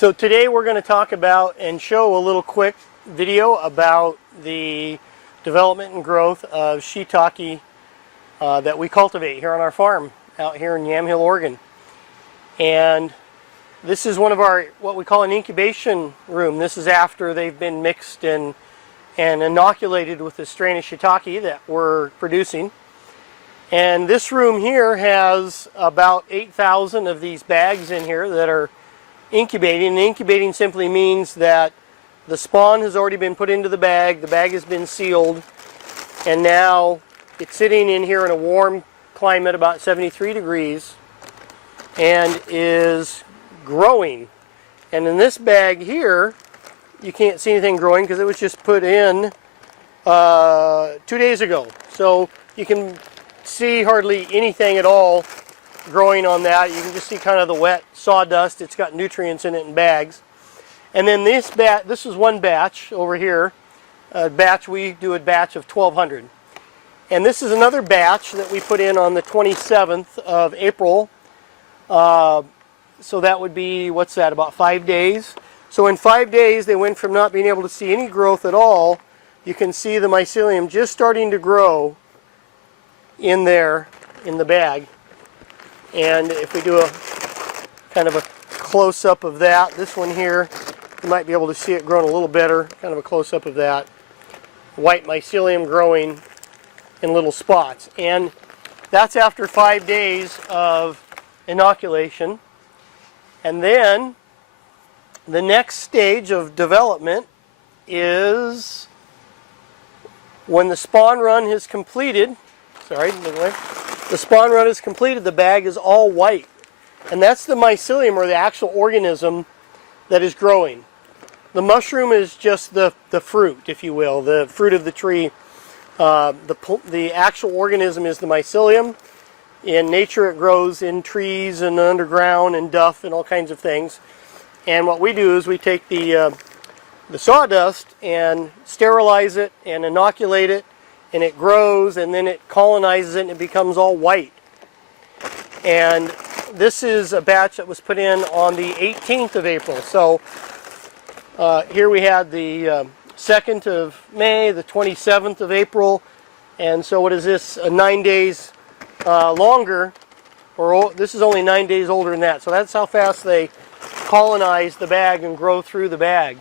So today we're going to talk about and show a little quick video about the development and growth of shiitake that we cultivate here on our farm out here in Yamhill, Oregon. And this is one of our, what we call an incubation room. This is after they've been mixed and inoculated with the strain of shiitake that we're producing. And this room here has about 8,000 of these bags in here that are incubating. And incubating simply means that the spawn has already been put into the bag has been sealed, and now it's sitting in here in a warm climate, about 73 degrees, and is growing. And in this bag here, you can't see anything growing because it was just put in 2 days ago. So you can see hardly anything at all growing on that. You can just see kind of the wet sawdust. It's got nutrients in it in bags. And then this is one batch over here. We do a batch of 1,200. And this is another batch that we put in on the 27th of April. So that would be, what's that, about 5 days? So in 5 days, they went from not being able to see any growth at all. You can see the mycelium just starting to grow in there in the bag. And if we do a kind of a close-up of that, this one here, you might be able to see it growing a little better, kind of a close-up of that. White mycelium growing in little spots. And that's after 5 days of inoculation. And then the next stage of development is when the spawn run is completed. The spawn run is completed, the bag is all white. And that's the mycelium, or the actual organism that is growing. The mushroom is just the fruit, if you will, the fruit of the tree. The actual organism is the mycelium. In nature it grows in trees and underground and duff and all kinds of things. And what we do is we take the sawdust and sterilize it and inoculate it, and it grows, and then it colonizes it and it becomes all white. And this is a batch that was put in on the 18th of April. So here we had the 2nd of May, the 27th of April, and so what is this, 9 days longer, or this is only 9 days older than that. So that's how fast they colonize the bag and grow through the bag.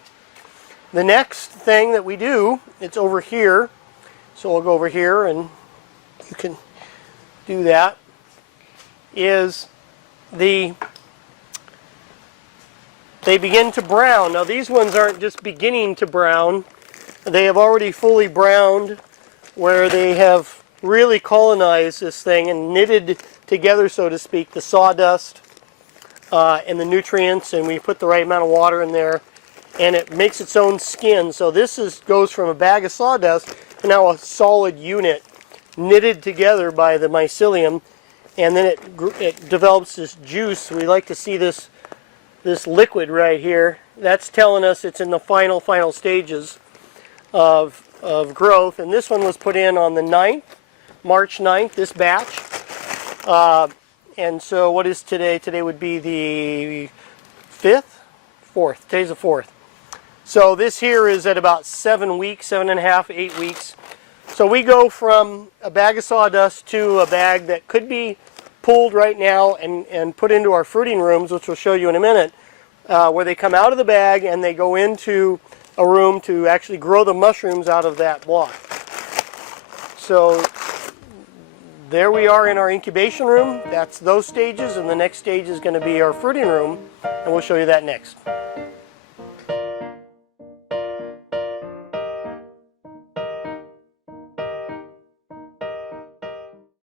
The next thing that we do, it's over here, so we'll go over here and you can do that, is they begin to brown. Now these ones aren't just beginning to brown, they have already fully browned, where they have really colonized this thing and knitted together, so to speak, the sawdust and the nutrients, and we put the right amount of water in there, and it makes its own skin. So this goes from a bag of sawdust to now a solid unit knitted together by the mycelium, and then it develops this juice. We like to see this liquid right here. That's telling us it's in the final stages of growth. And this one was put in on the 9th, March 9th, this batch. And so what is today? Today would be the 5th? 4th. Today's the 4th. So this here is at about 7 weeks, 7.5, 8 weeks. So we go from a bag of sawdust to a bag that could be pulled right now and put into our fruiting rooms, which we'll show you in a minute, where they come out of the bag and they go into a room to actually grow the mushrooms out of that block. So there we are in our incubation room. That's those stages, and the next stage is going to be our fruiting room, and we'll show you that next.